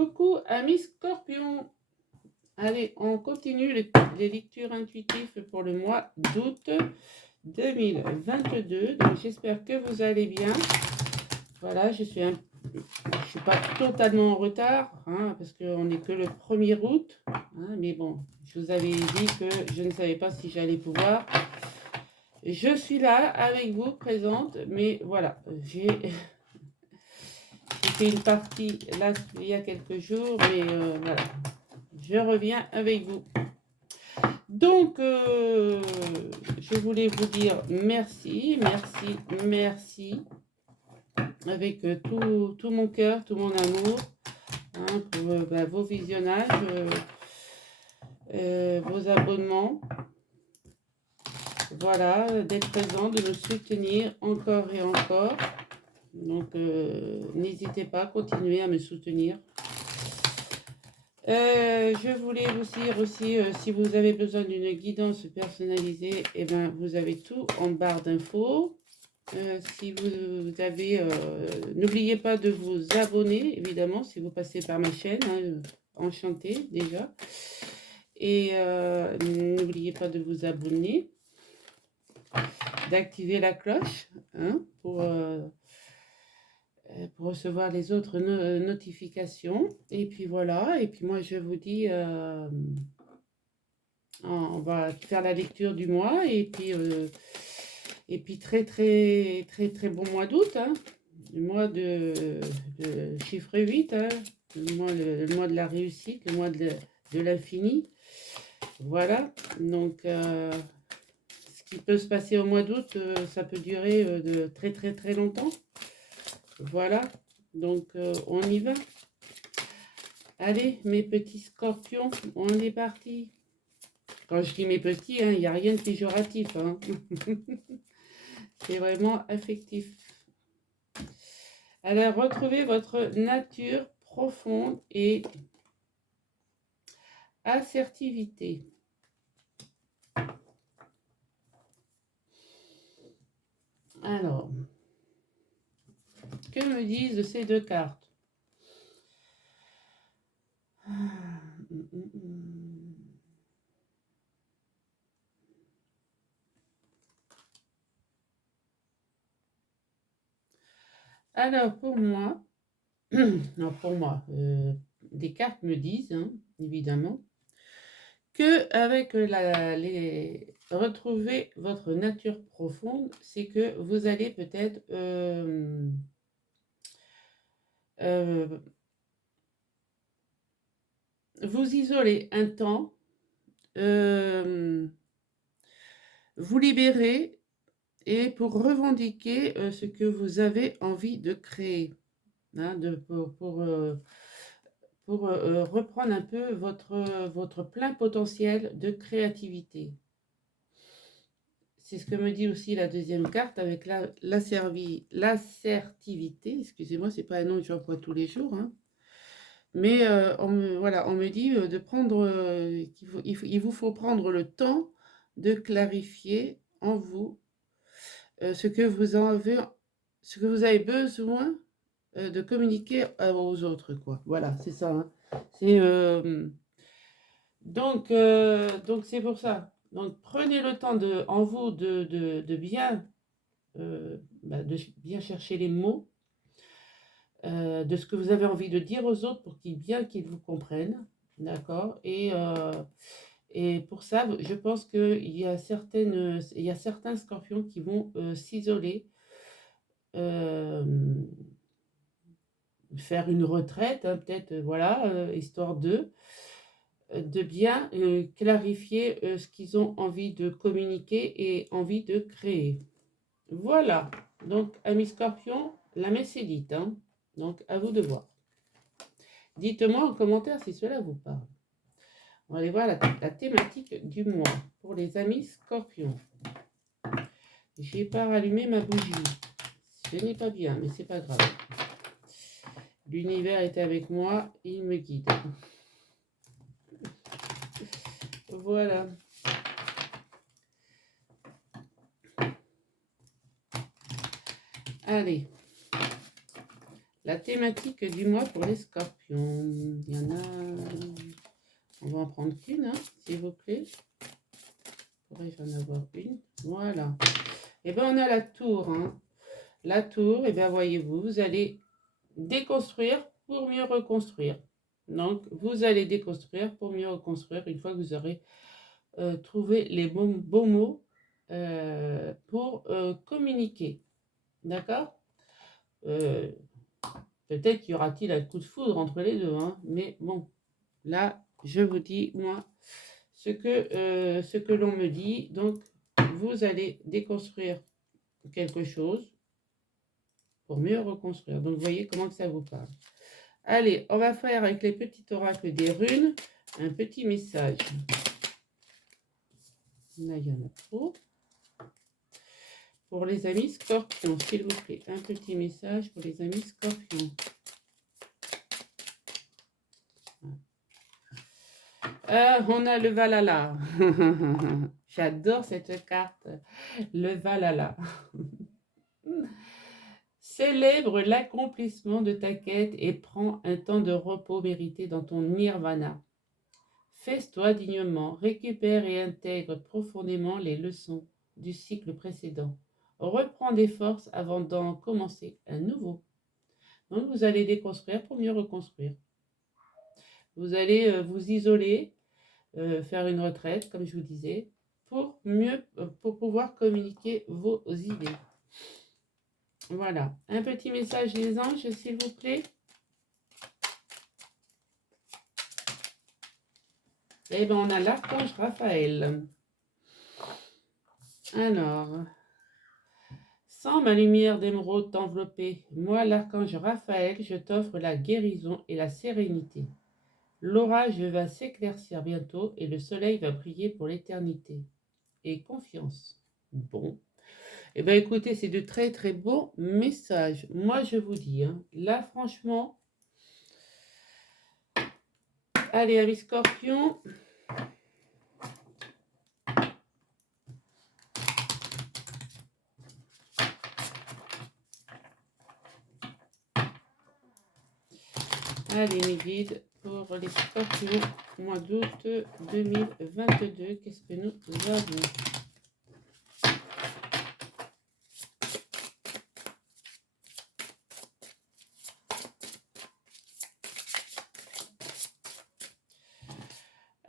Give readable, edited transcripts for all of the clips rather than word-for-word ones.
Coucou amis Scorpions. Allez, on continue les lectures intuitives pour le mois d'août 2022. Donc j'espère que vous allez bien. Voilà, je suis pas totalement en retard, hein, parce qu'on n'est que le 1er août. Hein, mais bon, je vous avais dit que je ne savais pas si j'allais pouvoir. Je suis là avec vous, présente, mais voilà, j'ai fait une partie là il y a quelques jours, mais voilà, je reviens avec vous. Donc, je voulais vous dire merci, merci, merci, avec tout mon cœur, tout mon amour, hein, pour vos visionnages, vos abonnements. Voilà, d'être présent, de me soutenir encore et encore. Donc, n'hésitez pas à continuer à me soutenir. Je voulais vous dire aussi, si vous avez besoin d'une guidance personnalisée, eh ben, vous avez tout en barre d'infos. Si vous avez, n'oubliez pas de vous abonner, évidemment, si vous passez par ma chaîne, hein, enchantée déjà. Et n'oubliez pas de vous abonner, d'activer la cloche, hein, pour recevoir les autres notifications. Et puis voilà, et puis moi je vous dis, on va faire la lecture du mois, et puis très bon mois d'août, hein, le mois de chiffre 8, hein, le mois de la réussite, le mois de l'infini. Voilà, donc ce qui peut se passer au mois d'août, ça peut durer de très longtemps. Voilà, donc on y va. Allez, mes petits scorpions, on est parti. Quand je dis mes petits, il n'y a rien de péjoratif. Hein. C'est vraiment affectif. Alors, retrouvez votre nature profonde et assertivité. Alors, que me disent ces deux cartes? Alors, pour moi, des cartes me disent, hein, évidemment, que avec retrouver votre nature profonde, c'est que vous allez peut-être vous isoler un temps, vous libérer, et pour revendiquer ce que vous avez envie de créer, hein, pour reprendre un peu votre plein potentiel de créativité. C'est ce que me dit aussi la deuxième carte avec l'assertivité. Excusez-moi, c'est pas un nom que j'emploie tous les jours, hein. Mais on me dit de prendre, il vous faut prendre le temps de clarifier en vous ce que vous avez besoin de communiquer aux autres, quoi. Voilà, c'est ça, hein. C'est donc c'est pour ça. Donc prenez le temps en vous de bien chercher les mots de ce que vous avez envie de dire aux autres pour qu'ils vous comprennent, d'accord. Et pour ça, je pense qu'il y a certains scorpions qui vont s'isoler, faire une retraite, hein, peut-être, voilà, histoire de bien clarifier ce qu'ils ont envie de communiquer et envie de créer. Voilà, donc amis scorpions, la messe est dite, hein, donc à vous de voir. Dites-moi en commentaire si cela vous parle. On va aller voir la thématique du mois pour les amis scorpions. J'ai pas rallumé ma bougie. Ce n'est pas bien, mais c'est pas grave. L'univers est avec moi, il me guide. Voilà. Allez. la thématique du mois pour les scorpions. Il y en a... On va en prendre qu'une, hein, s'il vous plaît. Pourrais-je en avoir une? Voilà. Et bien, on a la tour. Hein. La tour, et bien, voyez-vous, vous allez déconstruire pour mieux reconstruire. Donc, vous allez déconstruire pour mieux reconstruire une fois que vous aurez trouvé les bons mots pour communiquer. D'accord? Peut-être qu'il y aura-t-il un coup de foudre entre les deux, hein, mais bon, là, je vous dis, moi, ce que l'on me dit. Donc, vous allez déconstruire quelque chose pour mieux reconstruire. Donc, vous voyez comment que ça vous parle. Allez, on va faire avec les petits oracles des runes un petit message. Là, il y en a trop. Pour les amis scorpions, s'il vous plaît, un petit message pour les amis scorpions. On a le Valhalla. J'adore cette carte. Le Valhalla. Célèbre l'accomplissement de ta quête et prends un temps de repos mérité dans ton nirvana. Fais-toi dignement, récupère et intègre profondément les leçons du cycle précédent. Reprends des forces avant d'en commencer un nouveau. Donc vous allez déconstruire pour mieux reconstruire. Vous allez vous isoler, faire une retraite, comme je vous disais, pour pouvoir communiquer vos idées. Voilà. Un petit message des anges, s'il vous plaît. Eh bien, on a l'archange Raphaël. Alors, sans ma lumière d'émeraude t'envelopper, moi, l'archange Raphaël, je t'offre la guérison et la sérénité. L'orage va s'éclaircir bientôt et le soleil va briller pour l'éternité. Et confiance. Bon. Eh bien, écoutez, c'est de très, très beaux messages. Moi, je vous dis, hein, là, franchement, allez, amis scorpions. Allez, mes guides, pour les scorpions, mois d'août 2022, qu'est-ce que nous avons?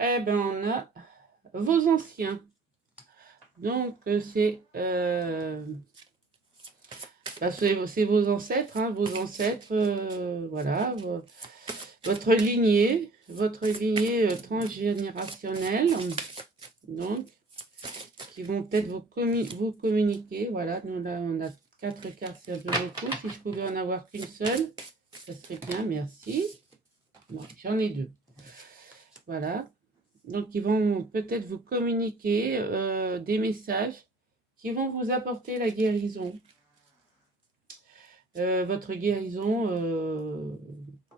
Eh bien, on a vos anciens. Donc, c'est vos ancêtres, hein, voilà, votre lignée transgénérationnelle, donc, qui vont peut-être vous communiquer. Voilà, nous là, on a 4 cartes, c'est un peu beaucoup. Si je pouvais en avoir qu'une seule, ça serait bien, merci. Bon, j'en ai 2. Voilà. Donc, ils vont peut-être vous communiquer des messages qui vont vous apporter la guérison. Votre guérison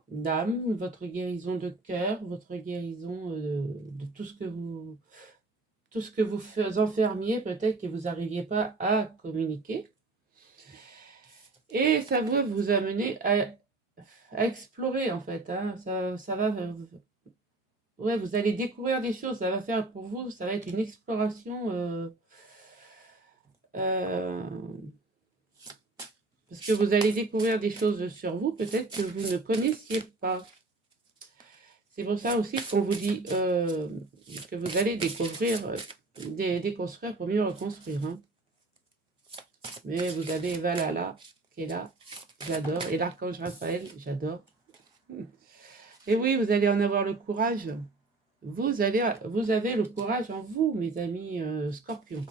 d'âme, votre guérison de cœur, votre guérison de tout ce que vous enfermiez, peut-être que vous n'arriviez pas à communiquer. Et ça va vous amener à explorer, en fait. Hein. Ça va... ouais, vous allez découvrir des choses. Ça va faire pour vous, ça va être une exploration... parce que vous allez découvrir des choses sur vous, peut-être que vous ne connaissiez pas. C'est pour ça aussi qu'on vous dit que vous allez déconstruire pour mieux reconstruire. Hein. Mais vous avez Valhalla qui est là, j'adore. Et l'archange Raphaël, j'adore. Et oui, vous allez en avoir le courage. Vous avez le courage en vous, mes amis scorpions.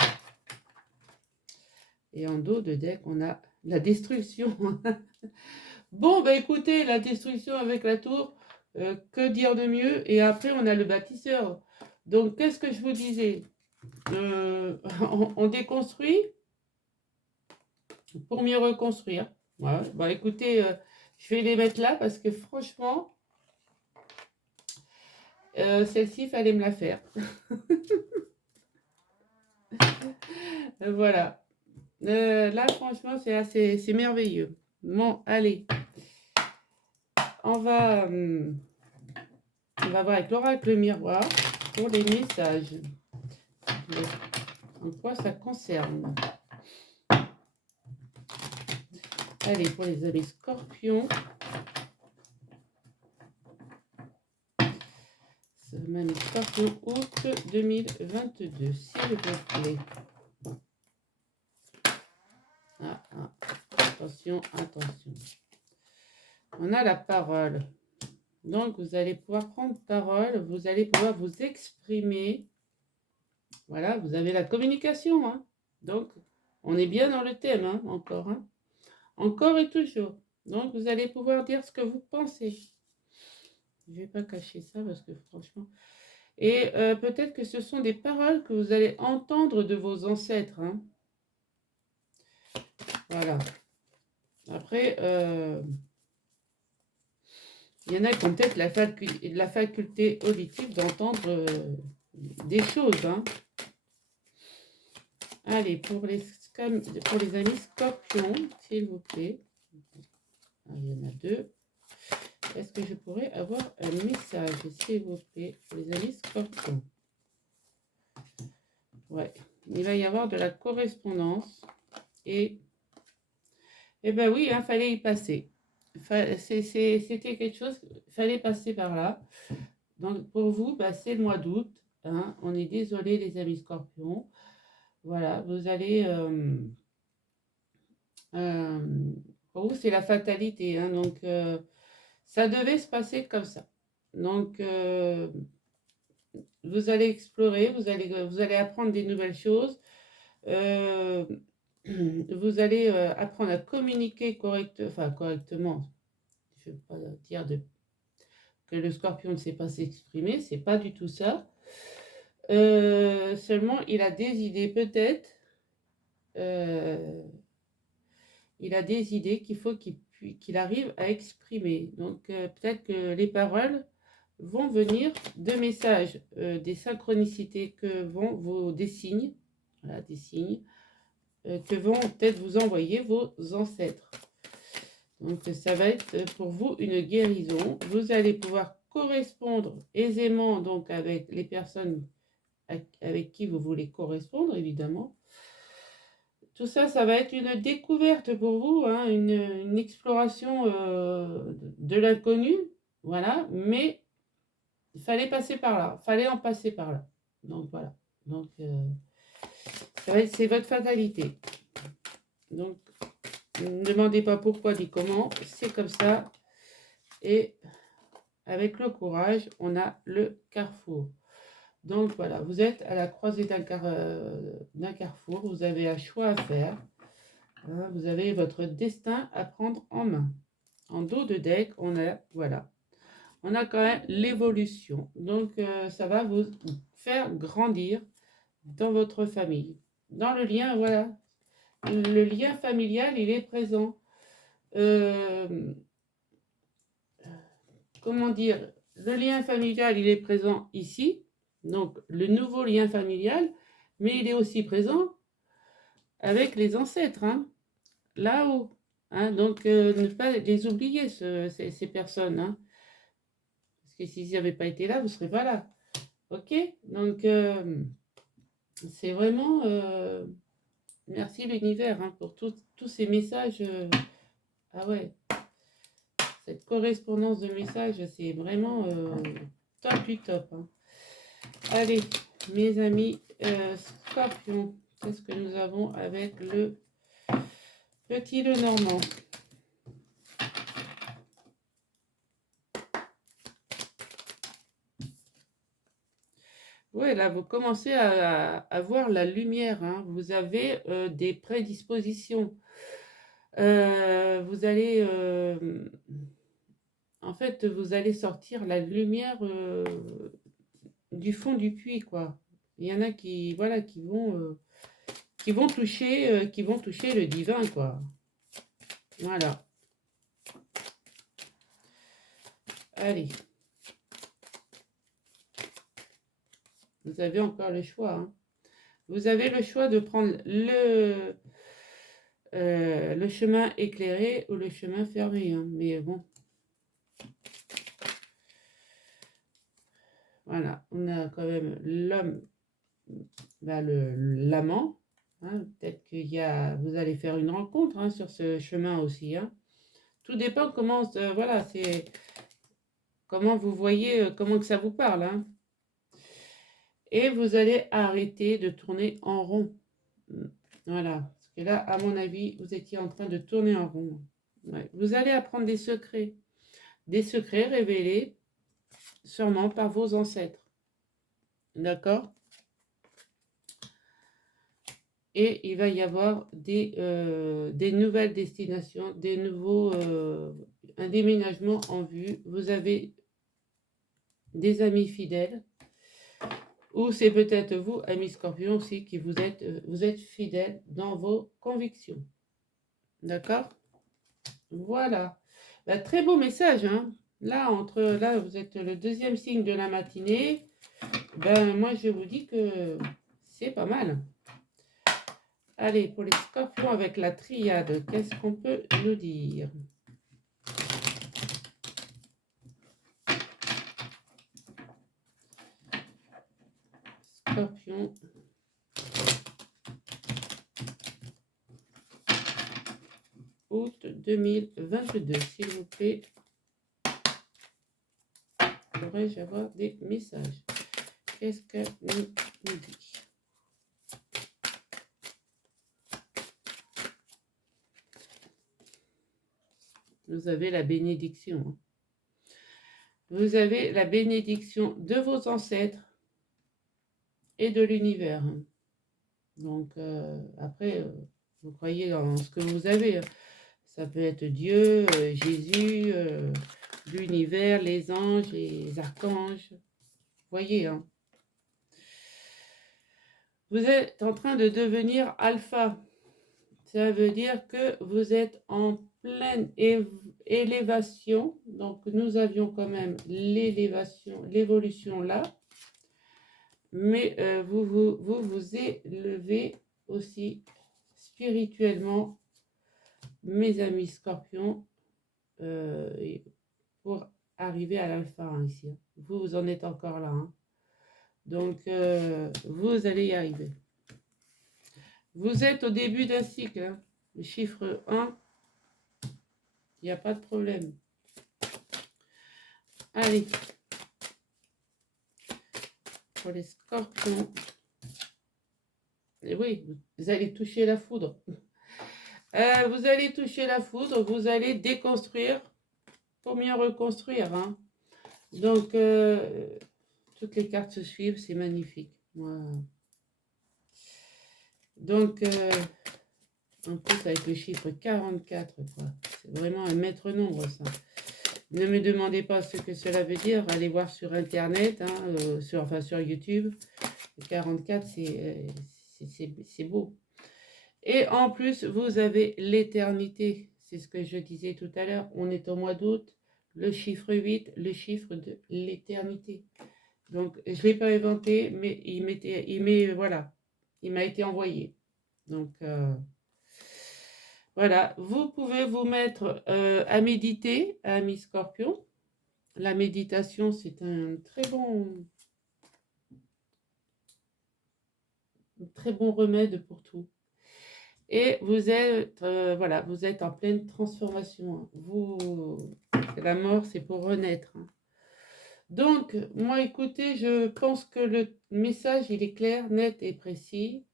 Et en dos de deck, on a la destruction. Bon, ben écoutez, la destruction avec la tour, que dire de mieux? Et après, on a le bâtisseur. Donc, qu'est-ce que je vous disais? On déconstruit pour mieux reconstruire. Ouais. Bon, écoutez, je vais les mettre là parce que franchement, celle-ci, il fallait me la faire. Voilà. Là, franchement, c'est merveilleux. Bon, allez. on va voir avec l'oracle miroir pour les messages. En quoi ça concerne. Allez, pour les amis scorpions. Semaine scorpion août 2022, s'il vous plaît. Attention, attention. On a la parole. Donc, vous allez pouvoir prendre parole, vous allez pouvoir vous exprimer. Voilà, vous avez la communication. Hein. Donc, on est bien dans le thème, hein, encore. Hein. Encore et toujours. Donc, vous allez pouvoir dire ce que vous pensez. Je ne vais pas cacher ça parce que franchement... Et peut-être que ce sont des paroles que vous allez entendre de vos ancêtres. Hein. Voilà. Après, il y en a qui ont peut-être la faculté auditive d'entendre des choses. Hein. Allez, pour les amis scorpions, s'il vous plaît. Ah, il y en a deux. Est-ce que je pourrais avoir un message, s'il vous plaît, pour les amis scorpions? Ouais, il va y avoir de la correspondance. Et ben oui, il fallait y passer. C'était quelque chose, il fallait passer par là. Donc pour vous, bah, c'est le mois d'août. Hein, on est désolé les amis scorpions. Voilà, vous allez... pour vous, c'est la fatalité. Hein, donc ça devait se passer comme ça. Donc vous allez explorer, vous allez apprendre des nouvelles choses. Vous allez apprendre à communiquer correctement. Je ne veux pas dire que le scorpion ne sait pas s'exprimer, c'est pas du tout ça. Seulement, il a des idées peut-être. Il a des idées qu'il faut qu'il arrive à exprimer. Donc peut-être que les paroles vont venir de messages, des synchronicités que vont des signes, voilà, des signes que vont peut-être vous envoyer vos ancêtres. Donc ça va être pour vous une guérison. Vous allez pouvoir correspondre aisément donc avec les personnes avec qui vous voulez correspondre, évidemment. Tout ça, ça va être une découverte pour vous, hein, une exploration de l'inconnu, voilà, mais il fallait passer par là, il fallait en passer par là. Donc voilà, donc c'est votre fatalité. Donc ne demandez pas pourquoi ni comment, c'est comme ça. Et avec le courage, on a le carrefour. Donc voilà, vous êtes à la croisée d'un carrefour, vous avez un choix à faire. Hein, vous avez votre destin à prendre en main. En dos de deck, on a, voilà, on a quand même l'évolution. Donc ça va vous faire grandir dans votre famille. Dans le lien, voilà, le lien familial, il est présent. Comment dire, le lien familial, il est présent ici, donc le nouveau lien familial, mais il est aussi présent avec les ancêtres, hein, là-haut. Hein, donc ne pas les oublier, ces personnes. Hein, parce que s'ils n'avaient pas été là, vous ne serez pas là. Ok. Donc c'est vraiment... merci l'univers hein, pour tous ces messages. Ah ouais. Cette correspondance de messages, c'est vraiment top du top. Hein. Allez, mes amis scorpions, qu'est-ce que nous avons avec le petit Lenormand? Oui, là, vous commencez à voir la lumière. Hein. Vous avez des prédispositions. Vous allez... en fait, vous allez sortir la lumière du fond du puits, quoi. Il y en a qui, voilà, qui vont toucher le divin, quoi. Voilà. Allez. Vous avez encore le choix. Hein. Vous avez le choix de prendre le chemin éclairé ou le chemin fermé. Hein. Mais bon, Voilà, on a quand même l'homme, l'amant. Hein. Peut-être vous allez faire une rencontre hein, sur ce chemin aussi. Hein. Tout dépend comment, voilà, c'est comment vous voyez, comment que ça vous parle. Hein. Et vous allez arrêter de tourner en rond. Voilà, parce que là, à mon avis, vous étiez en train de tourner en rond. Ouais. Vous allez apprendre des secrets révélés sûrement par vos ancêtres. D'accord? Et il va y avoir des nouvelles destinations, un déménagement en vue. Vous avez des amis fidèles. Ou c'est peut-être vous, amis scorpions aussi, qui vous êtes fidèles dans vos convictions. D'accord? Voilà. Bah, très beau message, hein. Là, vous êtes le deuxième signe de la matinée. Ben, moi, je vous dis que c'est pas mal. Allez, pour les scorpions avec la triade, qu'est-ce qu'on peut nous dire? Scorpion. Août 2022, s'il vous plaît. Pourrais-je avoir des messages? Qu'est-ce que nous dit? Vous avez la bénédiction. Hein. Vous avez la bénédiction de vos ancêtres et de l'univers. Hein. Donc, après, vous croyez dans ce que vous avez. Hein. Ça peut être Dieu, Jésus, l'univers, les anges, les archanges. Vous voyez, hein. Vous êtes en train de devenir alpha. Ça veut dire que vous êtes en pleine élévation. Donc, nous avions quand même l'évolution là. Mais vous élevez aussi spirituellement, mes amis scorpions, pour arriver à l'alpha hein, ici. Vous en êtes encore là. Hein. Donc, vous allez y arriver. Vous êtes au début d'un cycle. Hein. Le chiffre 1, il n'y a pas de problème. Allez. Pour les scorpions. Et oui, vous allez toucher la foudre. Vous allez toucher la foudre, vous allez déconstruire pour mieux reconstruire. Hein. Donc, toutes les cartes se suivent, c'est magnifique. Wow. Donc, en plus avec le chiffre 44, c'est vraiment un maître nombre ça. Ne me demandez pas ce que cela veut dire, allez voir sur internet, hein, sur YouTube. Le 44, c'est beau. Et en plus, vous avez l'éternité. C'est ce que je disais tout à l'heure. On est au mois d'août. Le chiffre 8, le chiffre de l'éternité. Donc, je ne l'ai pas inventé, mais voilà, il m'a été envoyé. Donc, voilà, vous pouvez vous mettre à méditer, amis scorpions. La méditation, c'est un très bon remède pour tout. Et vous êtes, voilà, vous êtes en pleine transformation. Hein. La mort, c'est pour renaître. Hein. Donc, moi, écoutez, je pense que le message, il est clair, net et précis.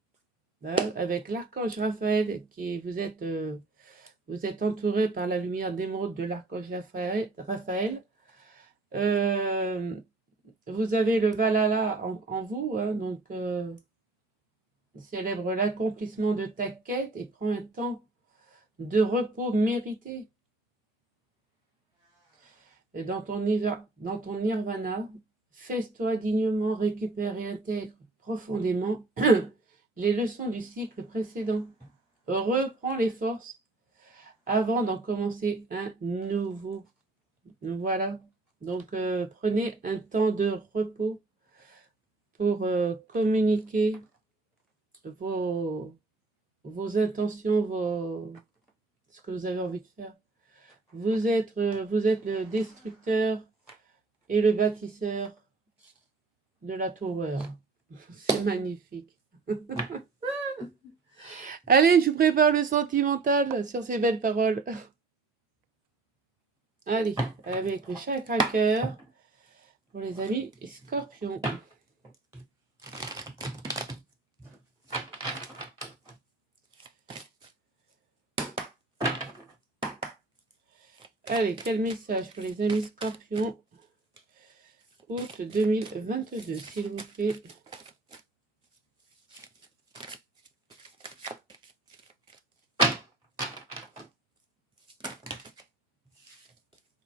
Hein, avec l'archange Raphaël, vous êtes entouré par la lumière d'émeraude de l'archange Raphaël. Vous avez le Valhalla en vous, hein, donc célèbre l'accomplissement de ta quête et prends un temps de repos mérité. Et dans ton nirvana, fais-toi dignement, récupère et intègre profondément les leçons du cycle précédent. Reprends les forces avant d'en commencer un nouveau. Voilà. Donc, prenez un temps de repos pour communiquer vos intentions, ce que vous avez envie de faire. Vous êtes le destructeur et le bâtisseur de la Tower. C'est magnifique. Allez, je vous prépare le sentimental sur ces belles paroles. Allez, avec le chakra cœur pour les amis scorpions. Allez, quel message pour les amis scorpions août 2022, s'il vous plaît.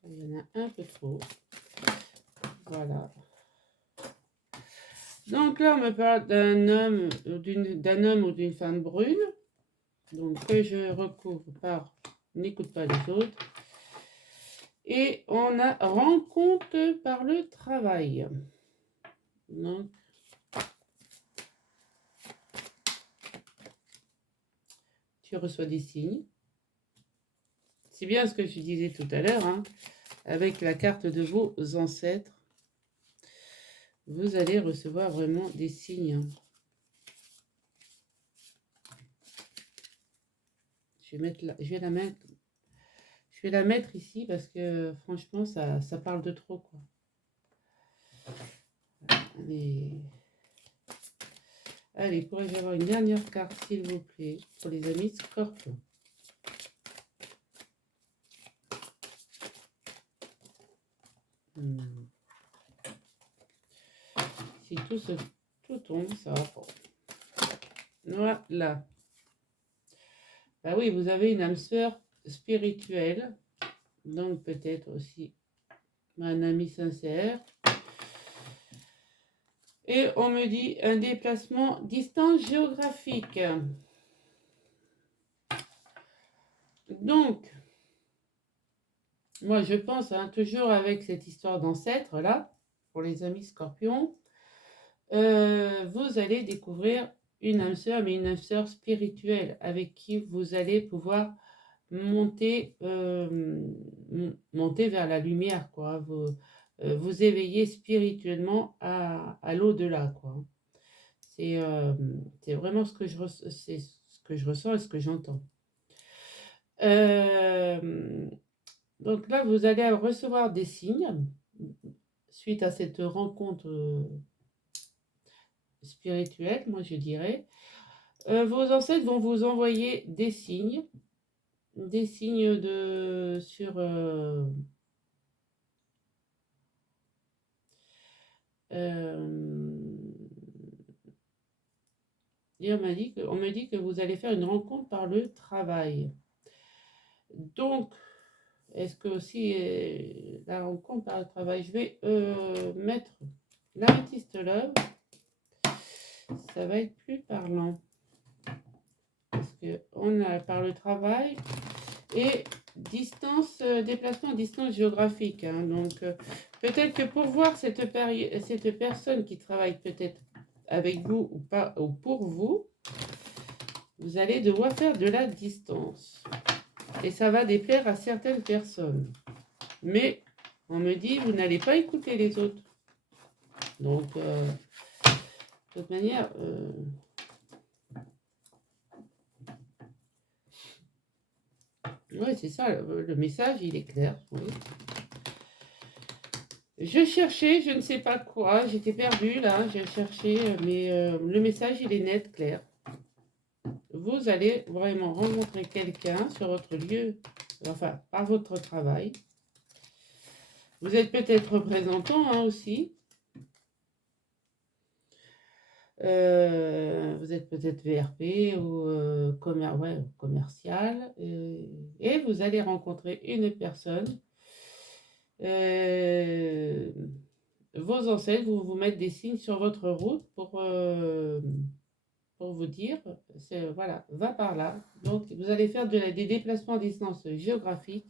Il y en a un peu trop. Voilà. Donc là, on me parle d'un homme ou d'une femme brune. Donc que je recouvre par n'écoute pas les autres. Et on a rencontre par le travail. Donc, tu reçois des signes. C'est bien ce que je disais tout à l'heure, hein, avec la carte de vos ancêtres. Vous allez recevoir vraiment des signes. Je vais la mettre ici parce que franchement, ça parle de trop, quoi. Allez, pourrais-je avoir une dernière carte, s'il vous plaît, pour les amis scorpions? Si tout tombe, ça va pas. Voilà. Bah oui, vous avez une âme sœur spirituelle, donc peut-être aussi un ami sincère. Et on me dit un déplacement distance géographique. Donc, moi je pense, hein, toujours avec cette histoire d'ancêtre là, pour les amis scorpions, vous allez découvrir une âme sœur, mais une âme sœur spirituelle avec qui vous allez pouvoir monter vers la lumière, quoi. Vous éveiller spirituellement à l'au-delà, quoi. C'est vraiment ce que je ressens et ce que j'entends. Donc là, vous allez recevoir des signes suite à cette rencontre spirituelle, moi je dirais. Vos ancêtres vont vous envoyer des signes sur et on me dit que vous allez faire une rencontre par le travail. Donc, est-ce que aussi la rencontre par le travail, je vais mettre l'améthyste love, ça va être plus parlant. Parce qu'on a par le travail et déplacement à distance géographique. Hein. Donc, peut-être que pour voir cette personne qui travaille peut-être avec vous ou pas, ou pour vous, vous allez devoir faire de la distance. Et ça va déplaire à certaines personnes. Mais on me dit, vous n'allez pas écouter les autres. Donc, de toute manière, ouais, c'est ça, le message, il est clair. Oui. Je cherchais, je ne sais pas quoi, j'étais perdue là, j'ai cherché, mais le message, il est net, clair. Vous allez vraiment rencontrer quelqu'un sur votre lieu, enfin, par votre travail. Vous êtes peut-être représentant, hein, aussi. Vous êtes peut-être VRP ou commercial. Et vous allez rencontrer une personne. Vos ancêtres vont vous mettre des signes sur votre route pour vous dire, voilà, va par là. Donc, vous allez faire des déplacements à distance géographique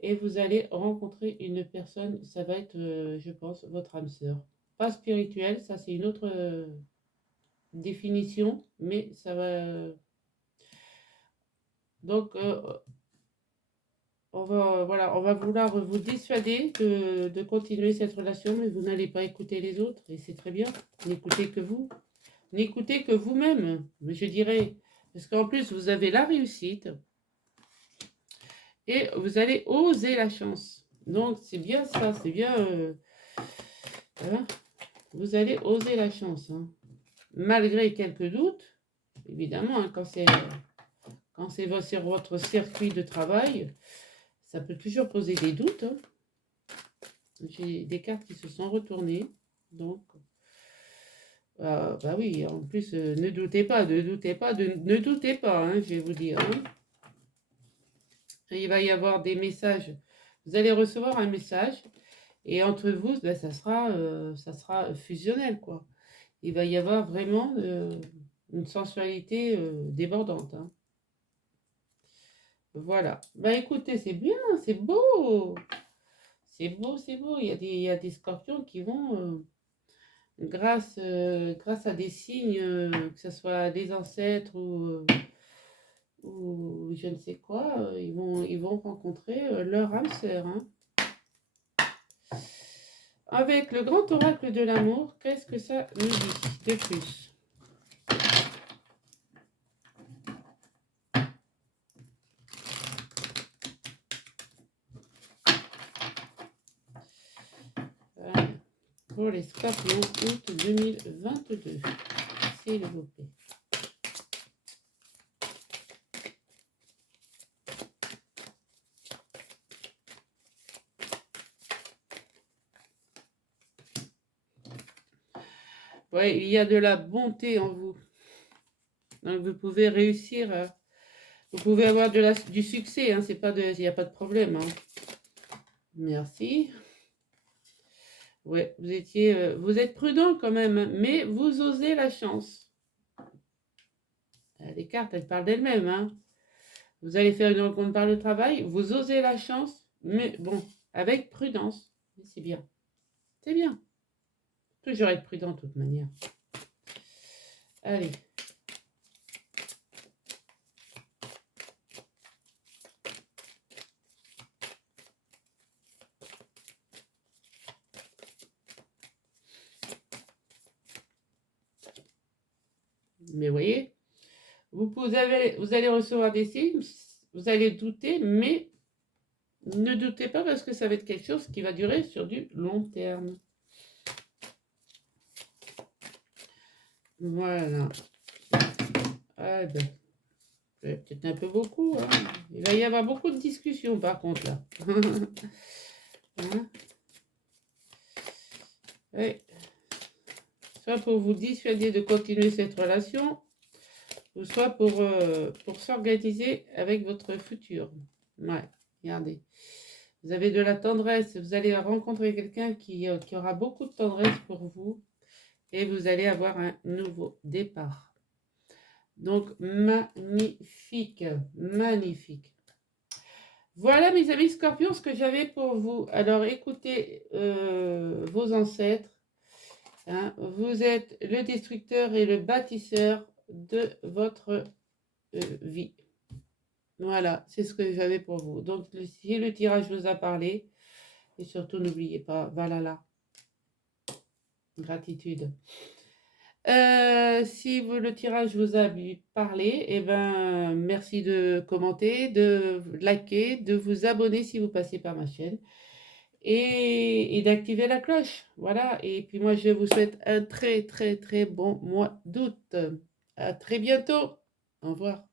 et vous allez rencontrer une personne, ça va être, je pense, votre âme sœur. Pas spirituelle, ça c'est une autre définition, mais ça va... Donc, voilà, on va vouloir vous dissuader de continuer cette relation, mais vous n'allez pas écouter les autres, et c'est très bien. N'écoutez que vous. N'écoutez que vous-même, je dirais. Parce qu'en plus, vous avez la réussite et vous allez oser la chance. Donc, c'est bien ça, c'est bien. Hein, vous allez oser la chance. Hein. Malgré quelques doutes, évidemment, hein, quand c'est votre circuit de travail, ça peut toujours poser des doutes. Hein. J'ai des cartes qui se sont retournées. Donc, bah oui, en plus, ne doutez pas, ne doutez pas, ne doutez pas, hein, je vais vous dire. Hein. Il va y avoir des messages. Vous allez recevoir un message et entre vous, ben, ça sera fusionnel, quoi. Il va y avoir vraiment une sensualité débordante. Hein. Voilà. Bah écoutez, c'est bien, c'est beau. C'est beau, c'est beau. Il y a des scorpions qui vont, grâce à des signes, que ce soit des ancêtres ou je ne sais quoi, ils vont rencontrer leur âme sœur. Hein. Avec le grand oracle de l'amour, qu'est-ce que ça nous dit de plus? Voilà. Pour les scorpions, août 2022. S'il vous plaît. Oui, il y a de la bonté en vous. Donc vous pouvez réussir, vous pouvez avoir du succès, hein, il n'y a pas de problème. Hein. Merci. Ouais, vous êtes prudent quand même, hein, mais vous osez la chance. Les cartes, elles parlent d'elles-mêmes. Hein. Vous allez faire une rencontre par le travail, vous osez la chance, mais bon, avec prudence. C'est bien. C'est bien. Toujours être prudent de toute manière. Allez. Mais voyez, vous allez recevoir des signes, vous allez douter, mais ne doutez pas parce que ça va être quelque chose qui va durer sur du long terme. Voilà. Ah ben, c'est peut-être un peu beaucoup. Hein. Il va y avoir beaucoup de discussions par contre là. Hein? Ouais. Soit pour vous dissuader de continuer cette relation, ou soit pour s'organiser avec votre futur. Ouais, regardez. Vous avez de la tendresse, vous allez rencontrer quelqu'un qui aura beaucoup de tendresse pour vous et vous allez avoir un nouveau départ. Donc, magnifique, magnifique. Voilà mes amis scorpions ce que j'avais pour vous. Alors écoutez vos ancêtres. Hein, vous êtes le destructeur et le bâtisseur de votre vie. Voilà, c'est ce que j'avais pour vous. Donc si le tirage vous a parlé, et surtout n'oubliez pas, voilà, gratitude. Si le tirage vous a parlé, eh ben, merci de commenter, de liker, de vous abonner si vous passez par ma chaîne et d'activer la cloche. Voilà, et puis moi je vous souhaite un très très très bon mois d'août. À très bientôt. Au revoir.